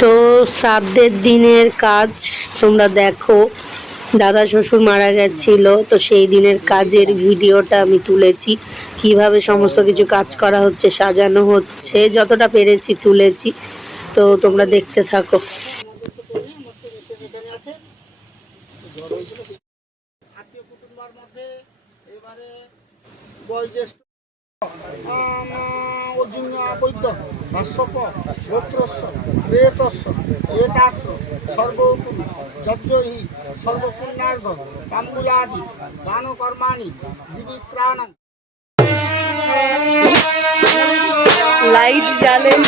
তো শ্রাদ্ধের দিনের কাজ তোমরা দেখো, দাদা শ্বশুর মারা গেছিল, তো সেই দিনের কাজের ভিডিওটা আমি তুলেছি। কিভাবে সমস্ত কিছু কাজ করা হচ্ছে, সাজানো হচ্ছে, যতটা পেরেছি তুলেছি। তো তোমরা দেখতে থাকো। লাইট জ্বালেন।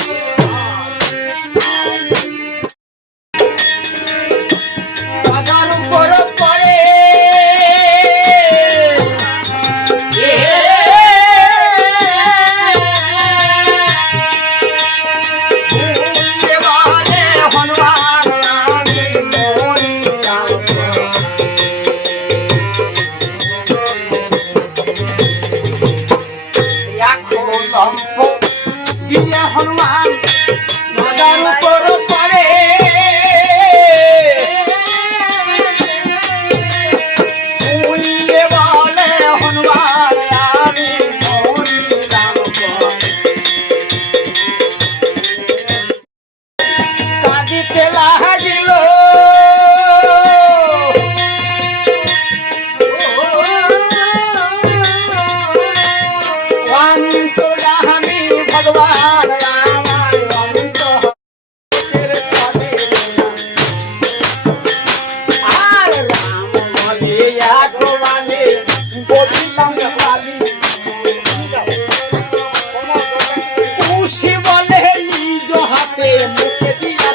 हनुमान पड़े কাঁদিতে লাগিল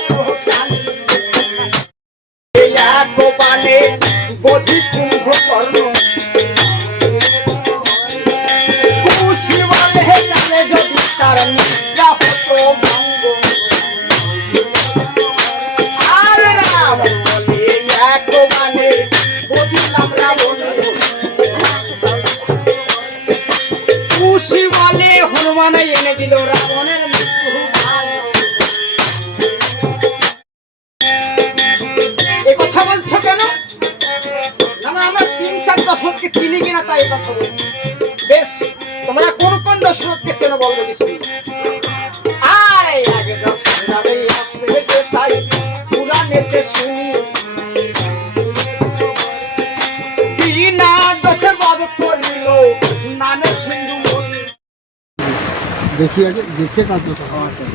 ভগবান গোপালে বোঝি কুম্ভ কর্ণ খুশি বলে জানে যদি তার নিদ্রা হতো ভঙ্গ আর রাম বলে এক মানে বদিলাম রাবণ খুশি বলে হনুমান এনে দিল রাবণের মৃত্যু। কথা বলছো কেন? না না, আমরা ৩-৪ দশরথকে চিনি কিনা তাই কথা বলছি। বেশ, তোমরা কোন কোন দশরথকে চেনো বলবো কিছু। আয় আগে দশরথে আসবে তাই পুরাণেতে শুনি বিনা দোষে বধ করিল নামে সিন্ধু মণি। দেখি আগে দেখে কাজ করা আছে।